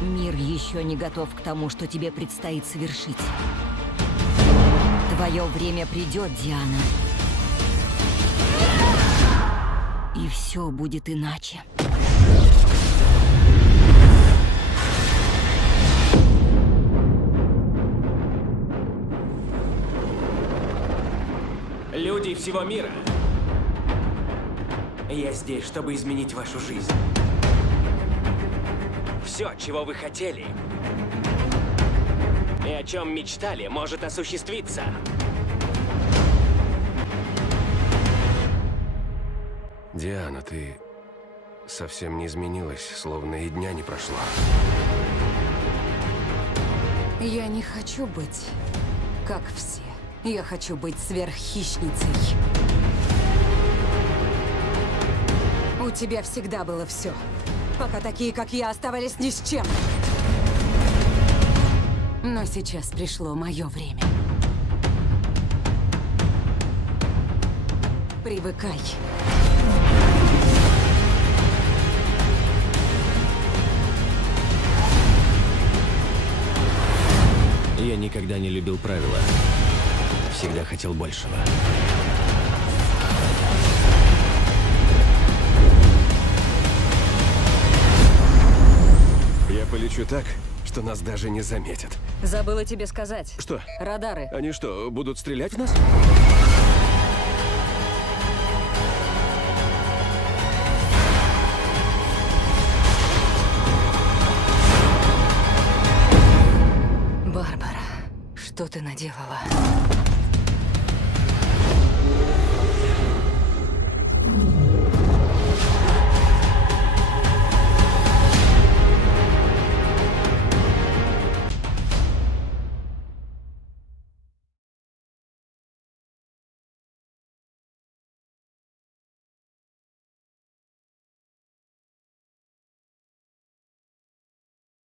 Мир еще не готов к тому, что тебе предстоит совершить. Твое время придет, Диана. И все будет иначе. Люди всего мира. Я здесь, чтобы изменить вашу жизнь. Все, чего вы хотели и о чем мечтали, может осуществиться. Диана, ты совсем не изменилась, словно и дня не прошло. Я не хочу быть как все. Я хочу быть сверххищницей. У тебя всегда было все, пока такие, как я, оставались ни с чем. Но сейчас пришло мое время. Привыкай. Я никогда не любил правила. Всегда хотел большего. Я полечу так, что нас даже не заметят. Забыла тебе сказать. Что? Радары. Они что, будут стрелять в нас? Барбара, что ты наделала?